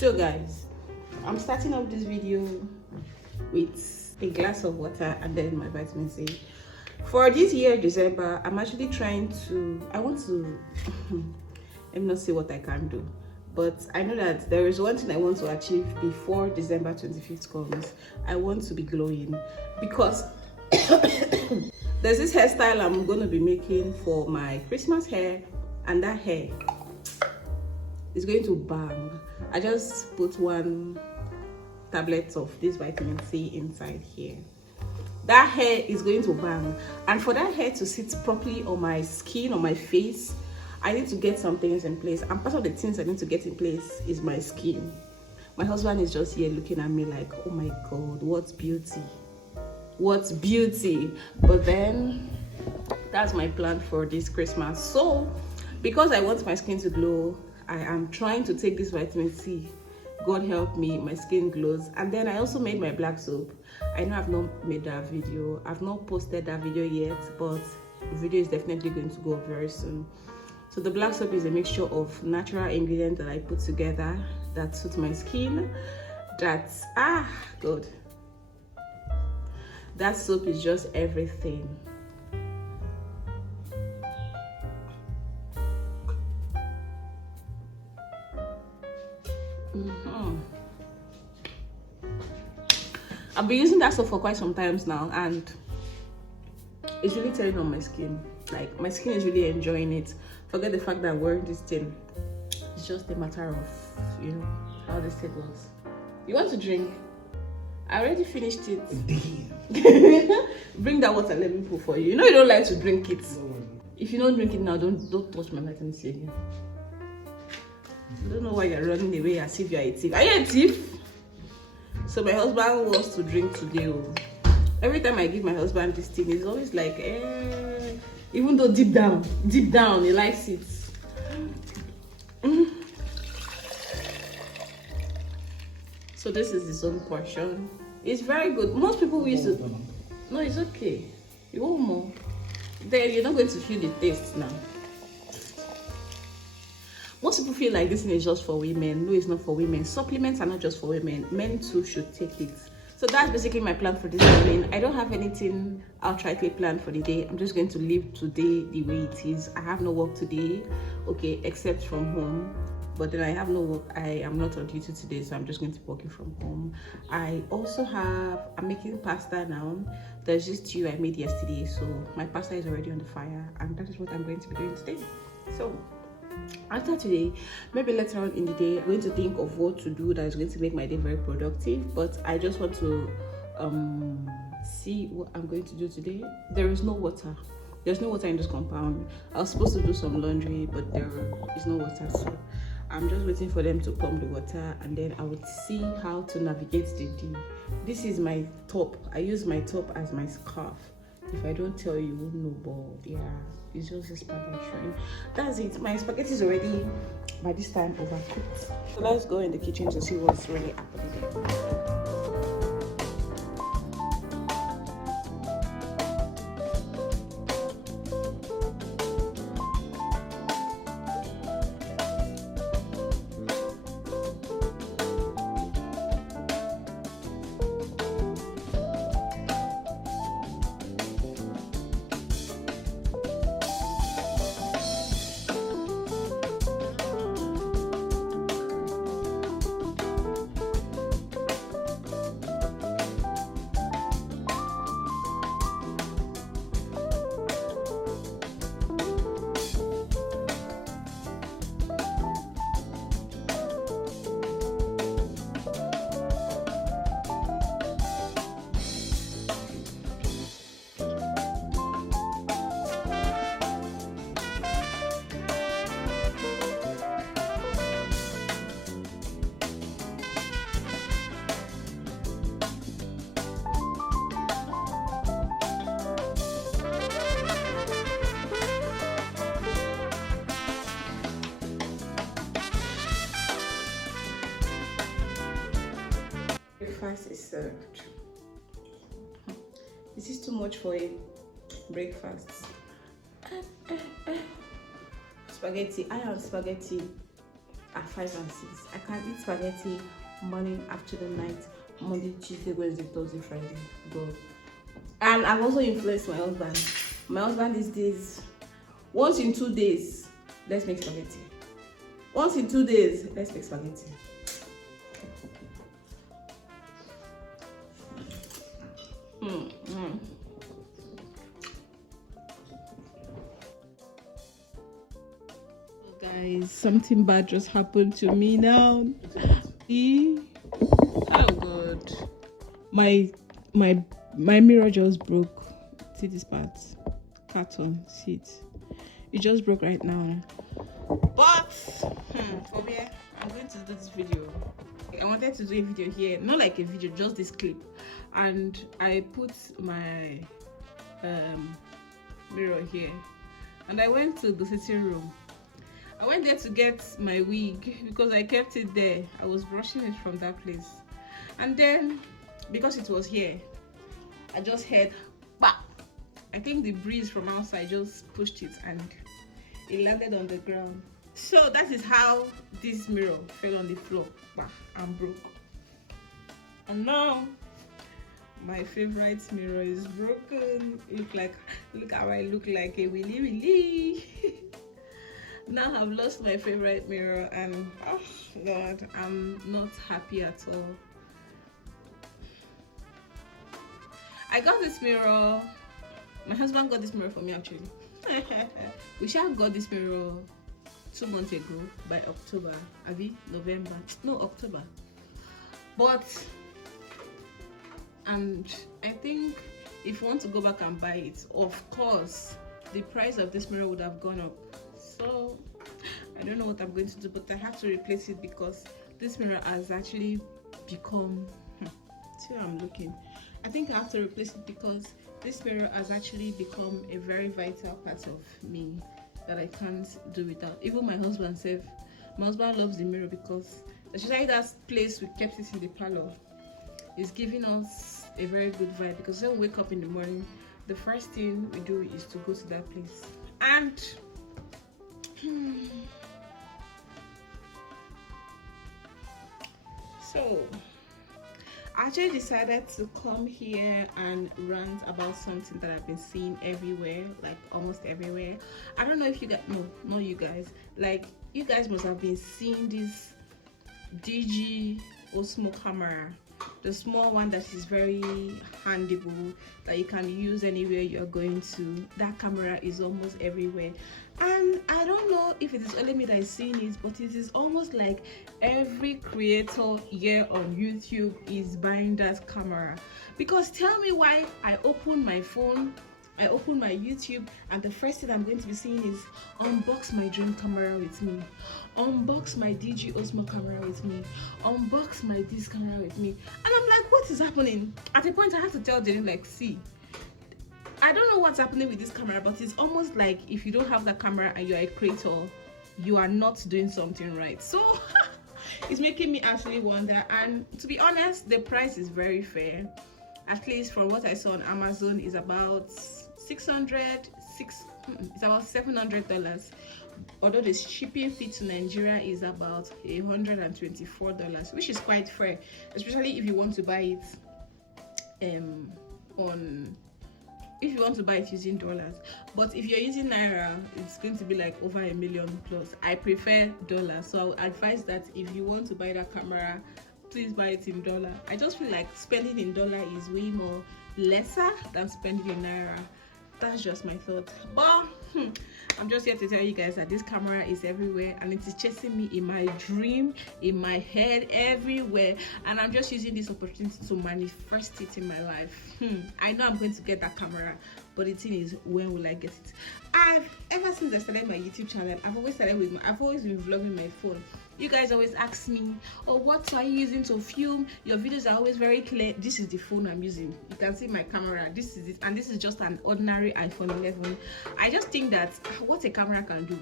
So guys, I'm starting off this video with a glass of water and then my vitamin C. For this year, December, I'm actually trying to, let me not say what I can do, but I know that there is one thing I want to achieve before December 25th comes. I want to be glowing because there's this hairstyle I'm going to be making for my Christmas hair, and that hair is going to bang. I just put 1 tablet of this vitamin C inside here. That hair is going to bang, and for that hair to sit properly on my skin, on my face, I need to get some things in place, and part of the things I need to get in place is my skin. My husband is just here looking at me like, oh my god, what beauty, what beauty. But then that's my plan for this Christmas. So because I want my skin to glow, I am trying to take this vitamin C. God help me, my skin glows. And then I also made my black soap. I know I've not made that video, I've not posted that video yet, but the video is definitely going to go very soon. So the black soap is a mixture of natural ingredients that I put together that suit my skin. That's good. That soap is just everything. I've been using that soap for quite some times now, and it's really turning on my skin. Like, my skin is really enjoying it. Forget the fact that I'm wearing this thing. It's just a matter of, you know, how this thing works. You want to drink? I already finished it. Damn. Bring that water, let me pour for you. You know you don't like to drink it. If you don't drink it now, don't touch my vitamin C again. I don't know why you're running away as if you're a thief. Are you a thief? So my husband wants to drink today. Every time I give my husband this thing, it's always like, even though deep down, he likes it. So this is his own portion. It's very good. Most people used to. No, it's okay. You want more? Then you're not going to feel the taste now. Most people feel like this thing is just for women. No, it's not for women. Supplements are not just for women. Men too should take it. So that's basically my plan for this morning. I don't have anything outrightly planned for the day. I'm just going to live today the way it is. I have no work today, okay, except from home. But then I have no work. I am not on duty today, so I'm just going to be working from home. I'm making pasta now. There's this stew I made yesterday, so my pasta is already on the fire, and that is what I'm going to be doing today. So after today, maybe later on in the day, I'm going to think of what to do that is going to make my day very productive. But I just want to see what I'm going to do today. There is no water. There's no water in this compound. I was supposed to do some laundry, but there is no water, so I'm just waiting for them to pump the water, and then I would see how to navigate the day. This is my top. I use my top as my scarf. If I don't tell you, you won't know, but yeah, it's just a spaghetti. That's it. My spaghetti is already, by this time, overcooked. So let's go in the kitchen to see what's really happening. Breakfast is served. This is too much for a breakfast. Spaghetti. I have spaghetti. at 5 and 6. I can eat spaghetti morning, afternoon, night, Monday, Tuesday, Wednesday, Thursday, Friday. God. And I've also influenced my husband. My husband these days, once in 2 days, let's make spaghetti. Once in 2 days, let's make spaghetti. Guys, something bad just happened to me now. Oh God, my mirror just broke. See this part, carton, see it just broke right now. But I'm going to do this video. I wanted to do a video here, not like a video, just this clip, and I put my mirror here, and I went to the sitting room. I went there to get my wig because I kept it there. I was brushing it from that place, and then because it was here, I just heard bah! I think the breeze from outside just pushed it and it landed on the ground. So that is how this mirror fell on the floor, bah, and broke. And now my favorite mirror is broken. Look how I look like a willy. Now I've lost my favorite mirror, and oh God, I'm not happy at all. I got this mirror. My husband got this mirror for me actually. We shall got this mirror 2 months ago by October, November, no October. But and I think if you want to go back and buy it, of course the price of this mirror would have gone up. So I don't know what I'm going to do, but I have to replace it because this mirror has actually become see how I'm looking. I think I have to replace it because this mirror has actually become a very vital part of me that I can't do without. Even my husband said, my husband loves the mirror because especially that place we kept it in the parlor is giving us a very good vibe, because when we wake up in the morning, the first thing we do is to go to that place. And so I actually decided to come here and rant about something that I've been seeing everywhere, like almost everywhere. I don't know if you guys, no, not you guys, like you guys must have been seeing this DG Osmo camera, the small one that is very handable, that you can use anywhere you're going to. That camera is almost everywhere, and I don't know if it is only me that is seeing it, but it is almost like every creator here on YouTube is buying that camera. Because tell me why I open my phone, I open my YouTube, and the first thing I'm going to be seeing is unbox my dream camera with me, unbox my DG Osmo camera with me, unbox my this camera with me. And I'm like, what is happening? At a point I have to tell Jenny, like, see, I don't know what's happening with this camera, but it's almost like if you don't have that camera and you're a creator, you are not doing something right. So it's making me actually wonder. And to be honest, the price is very fair. At least from what I saw on Amazon is about it's about $700. Although the shipping fee to Nigeria is about $124, which is quite fair, especially if you want to buy it if you want to buy it using dollars. But if you're using naira, it's going to be like over $1 million plus. I prefer dollars, so I would advise that if you want to buy that camera, please buy it in dollar. I just feel like spending in dollar is way more lesser than spending in naira. That's just my thought. But I'm just here to tell you guys that this camera is everywhere, and it is chasing me in my dream, in my head, everywhere. And I'm just using this opportunity to manifest it in my life. I know I'm going to get that camera, but the thing is, when will I get it? Ever since I started my YouTube channel, I've always been vlogging my phone. You guys always ask me, oh, what are you using to film? Your videos are always very clear. This is the phone I'm using. You can see my camera. This is it, and this is just an ordinary iPhone 11. I just think that what a camera can do,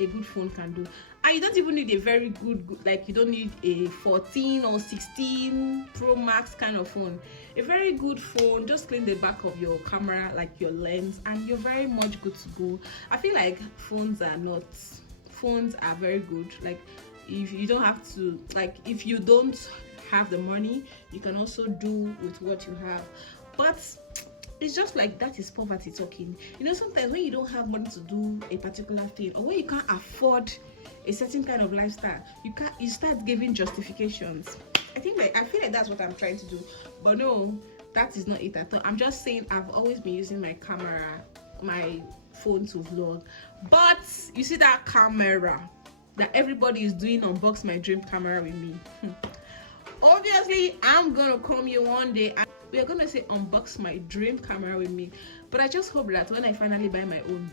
a good phone can do. And you don't even need a very good, like you don't need a 14 or 16 Pro Max kind of phone. A very good phone, just clean the back of your camera, like your lens, and you're very much good to go. I feel like phones are very good. Like If you don't have to, like, if you don't have the money, you can also do with what you have. But it's just like, that is poverty talking. You know, sometimes when you don't have money to do a particular thing, or when you can't afford a certain kind of lifestyle, you start giving justifications. I feel like that's what I'm trying to do, but no, that is not it at all. I'm just saying I've always been using my phone to vlog, but you see that camera that everybody is doing, unbox my dream camera with me. Obviously I'm gonna come here one day and we are gonna say unbox my dream camera with me, but I just hope that when I finally buy my own,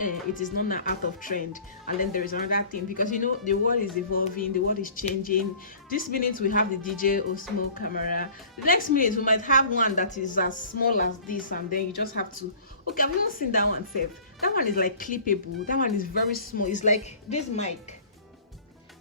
it is not now out of trend. And then there is another thing, because you know the world is evolving, the world is changing. This minute we have the DJ Osmo camera, the next minute we might have one that is as small as this, and then you just have to, okay, I've even seen that one safe. That one is like clippable. That one is very small. It's like this mic.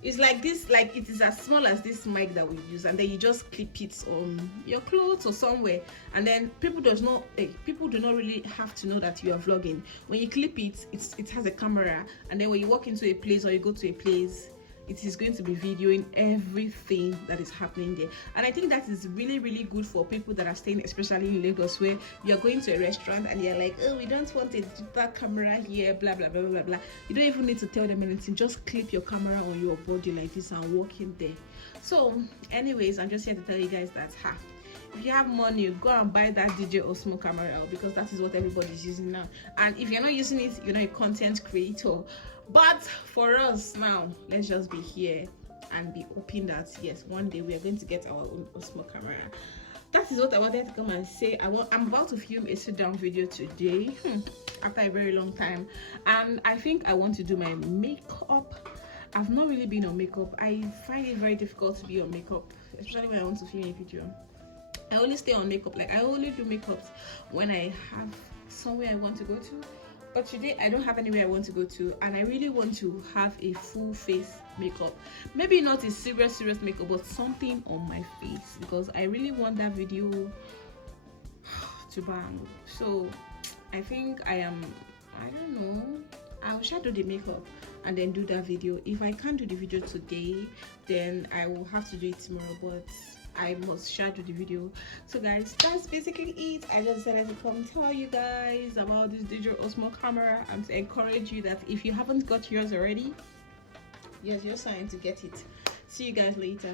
It's like this, like it is as small as this mic that we use, and then you just clip it on your clothes or somewhere, and then people do not really have to know that you are vlogging. When you clip it, it has a camera, and then when you walk into a place or you go to a place, it is going to be videoing everything that is happening there. And I think that is really, really good for people that are staying, especially in Lagos, where you're going to a restaurant and you're like, oh, we don't want a digital camera here, blah blah blah blah blah. You don't even need to tell them anything, just clip your camera on your body like this and walk in there. So anyways, I'm just here to tell you guys that if you have money, go and buy that DJ Osmo camera, because that is what everybody's using now. And if you're not using it, you're not a content creator. But for us now, let's just be here and be hoping that yes, one day we are going to get our own Osmo camera. That is what I wanted to come and say. I'm about to film a sit-down video today after a very long time, and I think I want to do my makeup. I've not really been on makeup. I find it very difficult to be on makeup, especially when I want to film a video. I only stay on makeup, like I only do makeup when I have somewhere I want to go to. But today I don't have anywhere I want to go to, and I really want to have a full face makeup. Maybe not a serious makeup, but something on my face, because I really want that video to bang. So I think I don't know, I'll shadow the makeup and then do that video. If I can't do the video today, then I will have to do it tomorrow, but I must shadow the video. So guys, that's basically it. I just decided to come tell you guys about this digital Osmo camera and to encourage you that if you haven't got yours already, yes, you're trying to get it. See you guys later.